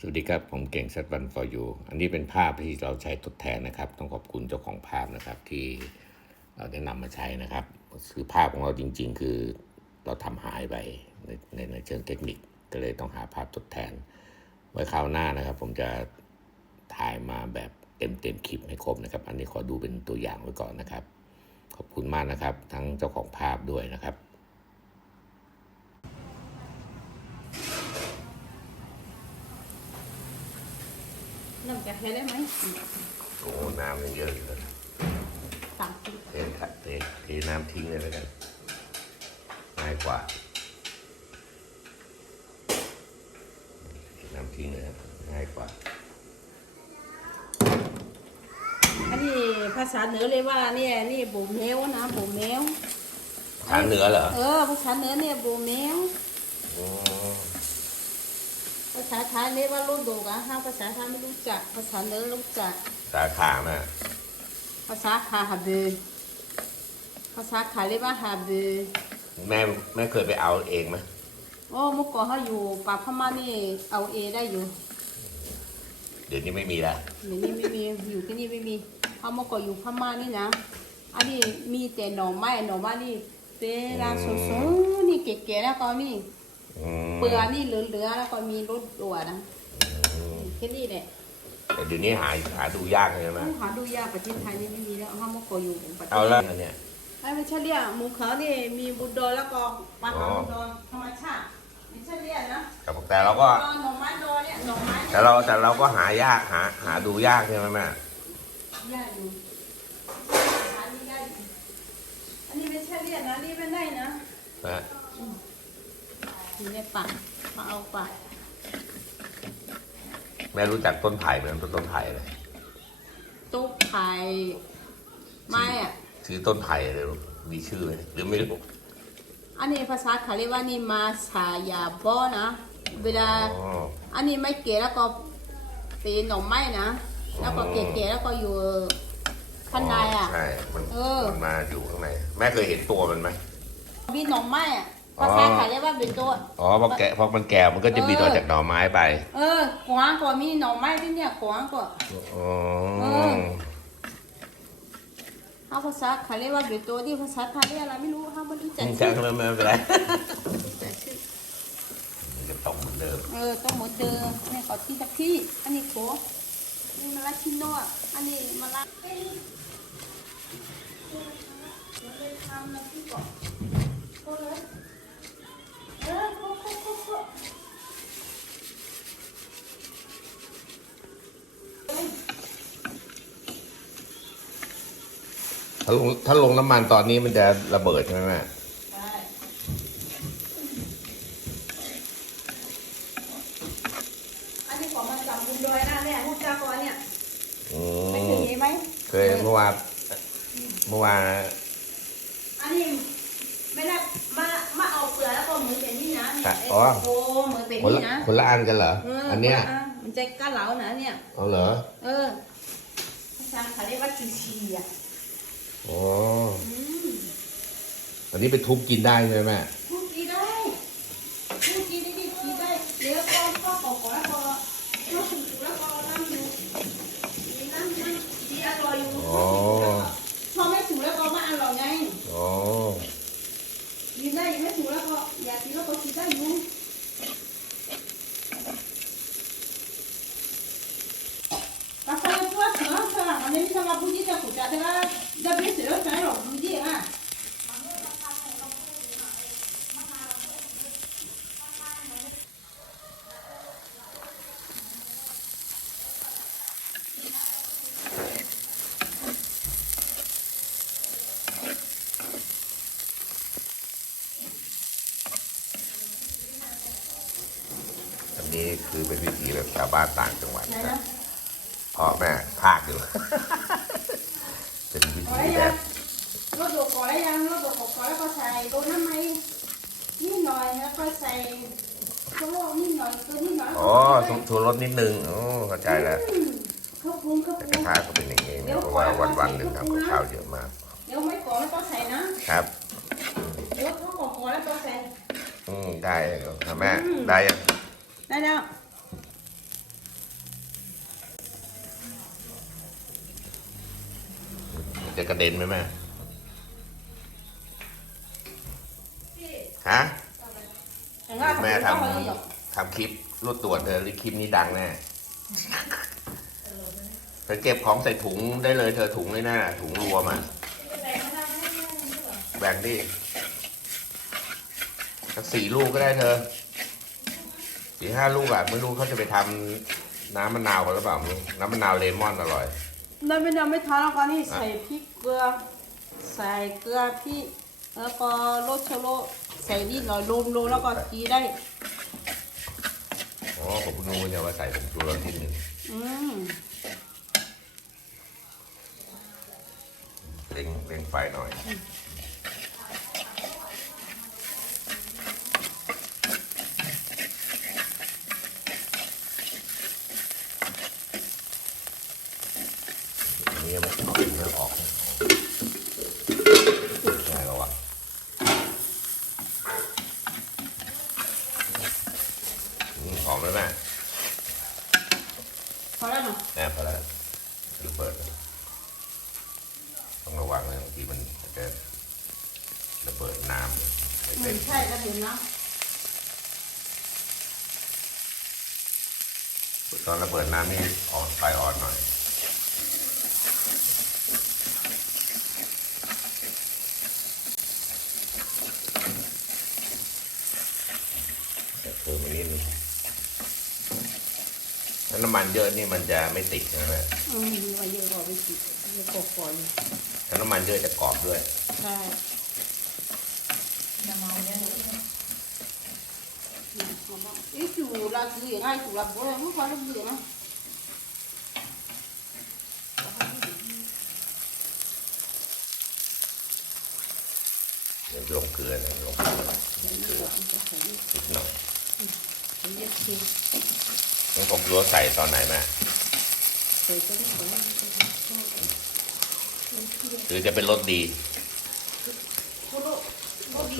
สวัสดีครับ ผมเก่งสัตวัน for you อันนี้เป็นภาพที่เราใช้ทดแทนนะครับ ต้องขอบคุณเจ้าของภาพนะครับที่เราได้นำมาใช้นะครับ คือภาพของเราจริง ๆ คือเราทำหายไปในในในเชิงเทคนิคก็เลยต้องหาภาพทดแทน ไว้คราวหน้านะครับ ผมจะถ่ายมาแบบเต็มเต็มคลิปให้ครบนะครับ อันนี้ขอดูเป็นตัวอย่างไว้ก่อนนะครับ ขอบคุณมากนะครับ ทั้งเจ้าของภาพด้วยนะครับ น้ำจะเทได้ไหมโอ้น้ำมันเยอะอยู่เลยสามสิบเทขะเทเทน้ำทิ้งเลยแล้วกันง่ายกว่าเทน้ำทิ้งเลยครับง่ายกว่า อันนี้ภาษาเหนือเลยว่าเนี่ยนี่โบแมวนะโบแมว ทางเหนือเหรอเออภาษาเหนือเนี่ยโบแมว อ๋อภา ษาไทยเรียกว่าลูกโดกอะห้าภาษาไทยไม่รู้จัก ภาษาเหนือรู้จัก สาขาน่ะภาษาคาฮาเบภาษาขาเรียกว่าฮาเบแม่แม่เคยไปเอาเองไหมโอ้เมื่อก่อนเขาอยู่ป่าพม่านี่เอาเอได้อยู่ เดี๋ยวนี้ไม่มีแล้วเดี๋ยวนี้ไม่มีอยู่ที่นี่ไม่มีเขาเมื่อก่อนอยู่พม่านี่นะ อันนี้มีแต่หน่อไม้หน่อไม้นี่เป็นราสดๆนี่เก๋ๆแล้วก็นี่อืม เปลือกนี่เหลือๆแล้วก็มีรสตัวนะแค่นี้แหละแต่เดี๋ยวนี้หาหาดูยากเลยใช่ไหมหาดูยากประเทศไทยนี่ไม่มีแล้วห้ามก็อยู่ประเทศเอาแล้วเนี่ยไอ้ไม่ใช่เรียกหมูเขานี่มีบุดดอยแล้วก็ปลาอ๋หาอบุดดอยธรรมชาติไม่ใช่เรียกนะแต่เราก็หน่อไม้ดอยเนี่ยหน่อไม้แต่เราแต่เราก็หายากหาหาดูยากใช่ไหมแม่ยากอยู่อันนี้ยากอยู่อันนี้ไม่ใช่เรียกนะนี่ไม่ได้นะ นะอยู่ในป่ามาเอาป่าแม่รู้จักต้นไผ่ไหมต้นต้นไผ่เลยตุ๊กไผ่ไม้อะชื่อต้นไผ่เลยลูกมีชื่อไหมหรือไม่รู้อันนี้ภาษาเขาเรียกว่านี่มาสายาบอนะเวลาอ๋ออันนี้ไม่เก๋แล้วก็เป็นหน่อไม้นะ แล้วก็เก๋ๆแล้วก็อยู่ข้างในอะใช่มันเออมันมาอยู่ข้างใน แม่เคยเห็นตัวมันไหมมีหน่อไม้อะอ๋อ ภาษาเขาเรียกว่าเป็นตัวอ๋อพอแกะพอมันแก่มันก็จะบินออกจากหน่อไม้ไป เออกวางก็มีหน่อไม้ที่เนี่ยกวางก็อ๋อเออเอาภาษาเขาเรียกว่าเป็นตัวที่ภาษาไทยเรียกอะไรไม่รู้เขาไม่รู้จักใช่ชื่อไม่ไม่เป็นไรจักชื่อมันจะต้องเหมือนเดิม เออ ต้องเหมือนเดิมนี่ขอที่ตะที่ อันนี้โขนี่มาลาชิโน่อะอันนี้มาลาเอ้ยเราเลยทำนะพี่ก่อน ถ้าลงถ้าลงน้ำมันตอนนี้มันจะระเบิดใช่ไหมแม่ได้อันนี้ของมันจับบุญดอยนะเนี่ยฮู้จักก่อนเนี่ยอืไม่เคยมเห็นไหมเคยเมื่อวานเมื่อวานอันนี้ไม่ได้มามาเอาเปลือกแล้วก็เหมือน แบบนี้นะเนี่ยไอ้โอ้เหมือนแบบคนนี้ละนะคนละอันกันเหรอ เอออันเนี้ยคละมันจะก้าเหลานะเนี่ย เอาเหรอ เออภาษาเขาเรียกว่าชีชีอะอ๋อ อืมอันนี้ไปทุบกินได้ใช่ไหมแม่ พูดกินได้พูดกินได้กินได้เดี๋ยวก็ก็ขอขอแล้วก็ก็ถูกแล้วก็นั่งดูนี่นั่งนั่งดีอร่อยอยู่ อ๋อ พอไม่ถูกแล้วก็ไม่อร่อยไง อ๋อ กินได้ยังไม่ถูกแล้วก็อยากกินแล้วก็กินได้อยู่กาแฟตัวเสือเสืออันนี้ทำมาพูดที่จะขุดจะได้ได้เป็นเสือใช่หรอพูดที่อะ อั นนี้คือเป็นวิธีแบบชาวบ้านต่างจังหวัดไหนครับนะพ่อแม่ภาคอยู่เป็นวิขอธีแล้วแบยังบรถดูก่อนแล้วยังรถดูก่อนแล้วก็ใส่โดนน้ำมันนิดหน่อยแล้วก็ใส่โซ่นิดหน่อยตัวนิดหน่อยอ๋อทุชูรสนิดนึงอ๋อเข้าใจแล้วข้าวปรุงข้าวปแต่รุกระงทะก็เป็นอย่างนี้นะเพราะว่าวันวันๆหนึ่งทำกับข้าวเยอะมากเดี๋ยวไม่ก่อนแล้วก็ใส่นะครับเดี๋ยวเขาก่อนก่อนแล้วก็ใส่อืมได้ครับแม่ได้ยัง ได้แล้วจะกระเด็นไหมแม่ฮะแม่ทำทำคลิปรูดตรวจเธอคลิปนี้ดังแน่เธอเก็บของใส่ถุงได้เลยเธอถุงเลยนะถุงรัวมอ่แบ่งดิสักสี่ลูกก็ได้เธอ สี่ห้าลูกอะไม่รู้เขาจะไปทำน้ำมะนาวกันหรือเปล่าไม่รู้น้ำมะนาวเลมอนอร่อยน้ำเป็นน้ำไม่ทานแล้วก็นี่ใส่พริกเกลือ ใส่เกลือพริกแล้วก็โรสโชโลใส่นิดหน่อยรวมๆแล้วก็ตีได้ อ๋อผมเพิ่งรู้เนี่ยว่าใส่ผงชูรสนิดนึงอืมเล็งเล็งไฟหน่อย อันนี้ยังไม่ออกยังไม่ออกนะไงแล้ววะอืมหอมแล้วแม่ พอแล้วเนาะ แอบพอแล้วระเบิดแล้วต้องระวังนะบางทีมันอาจจะระเบิดน้ำไม่ อื เต็ ม ม ใช่ก็เห็นนะ ตอนระเบิดน้ำนี่อ่อนไฟอ่อนหน่อยแต่เพิ่มอีกนิดนึงถ้าน้ำมันเยอะนี่มันจะไม่ติดใช่ไหมอืมมีมาเยอะกว่าไปสิเยอะกว่าก่อนอยู่ถ้าน้ำมันเยอะจะกรอบด้วย ใช่อี ละคือยังไงจูละบ่มันก็ละคือนะเดี๋ยลงเกลือนะลงเกลือนิดหน่อยนี่ผมรู้ว่าใส่ตอนไหนแม่ใส่ก็ได้ก่อนหรือจะเป็นรสดีรโรดี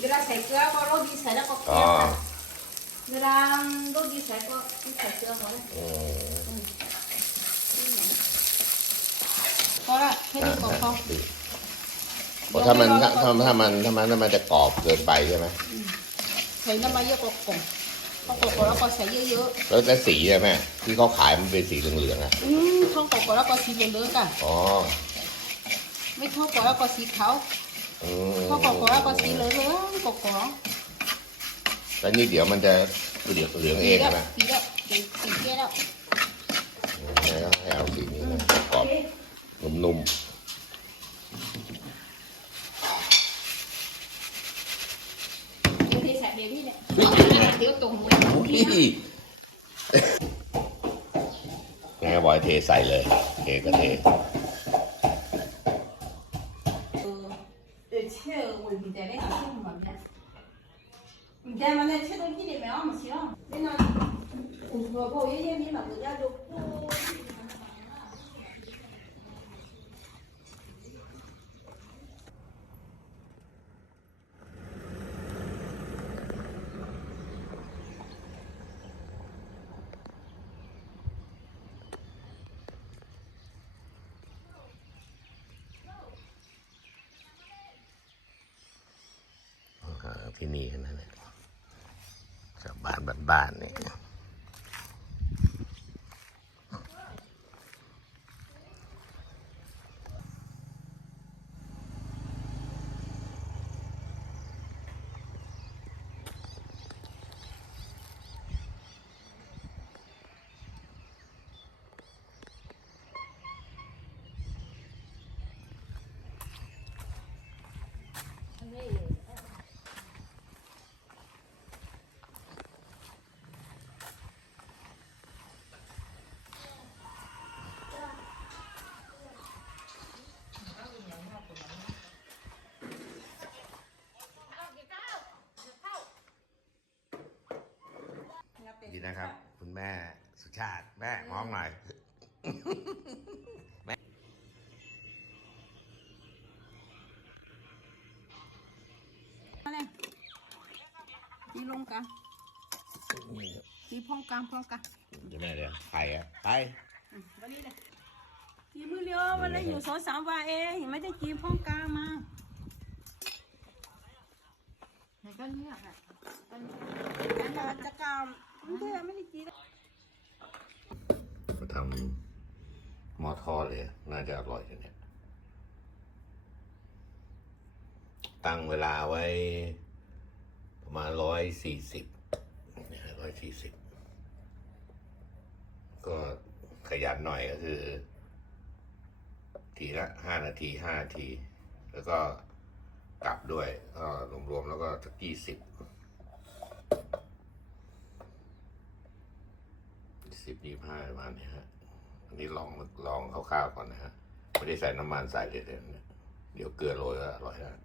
เวลาใส่เกลือก็โรดีใส่แล้วก็เกลือ เวลาโรดีใส่ก็ใส่เกลือหมดเลยอืมพอละแค่นี้ก็พอเพราะถ้ามันถ้าถ้าถ้ามันถ้ามันถ้ามันจะกรอบเกินไปใช่ไหมใส่น้ำมันเยอะกว่ากล่องพอกดแล้วก็ใส่เยอะแล้วแต่สีใช่ไหมที่เขาขายมันเป็นสีเหลืองๆอะๆอืมท้องกดแล้วก็สีเหลืองๆกันอ๋อ ไม่ท้องกดแล้วก็สีขาวอืมท้องกดแล้วก็สีเหลืองๆกดกด แล้วนี่เดี๋ยวมันจะเหลืองเหลืองเองแล้ใช่วไหมสีแล้วสีสีเยอะแล้วแล้วให้เอาสีนี้นะกรอบนุ่มเทใส่เบบี้เนี่ยเดี๋ยวตรงเลยๆอุ้ยไงบอยเทใส่เลยเทก็เท เออเออเชื่อวันนี้แต่ได้เชื่อมันเนี่ยมันแต่มันเนี่ยเชื่อตรงที่เดียวไม่เอามาเชื่อไม่นานผมบอกว่า เยอะๆนี่แบบมันจะดูอ่าที่นี่แค่นั้นแหละชาวบ้านบ้านๆเนี่ย ดี นะครับ คุณแม่สุชาติ แม่มองหน่อยมาเลยตีลงกันตีพร้อมกันพร้อมกันเดี๋ยวแม่เดี๋ยวไข่อะไปอืมวันนี้เลยจี不了วันละอยู่สองสามวันเองไม่ได้จีพร้อมกลางมาไหนก็เนี่ยค่ะก็เนี่ยแต่จะ กลางไม่ได้ไม่ได้จีมาทำหม้อทอดเลย น่าจะอร่อยเลยเนี่ย ตั้งเวลาไว้ ประมาณร้อยสี่สิบร้อยสี่สิบ ก็ขยันหน่อยก็คือ ทีละห้านาทีห้านาที แล้วก็กลับด้วยก็รวมๆแล้วก็สักยี่สิบ สิบยี่ห้าประมาณนี้ฮะอันนี้ลองลองคร่าวๆก่อนนะฮะไม่ได้ใส่น้ำมันใส่เลยเดี๋ยวเดี๋ยวเกลือโรยก็อร่อยแล้ว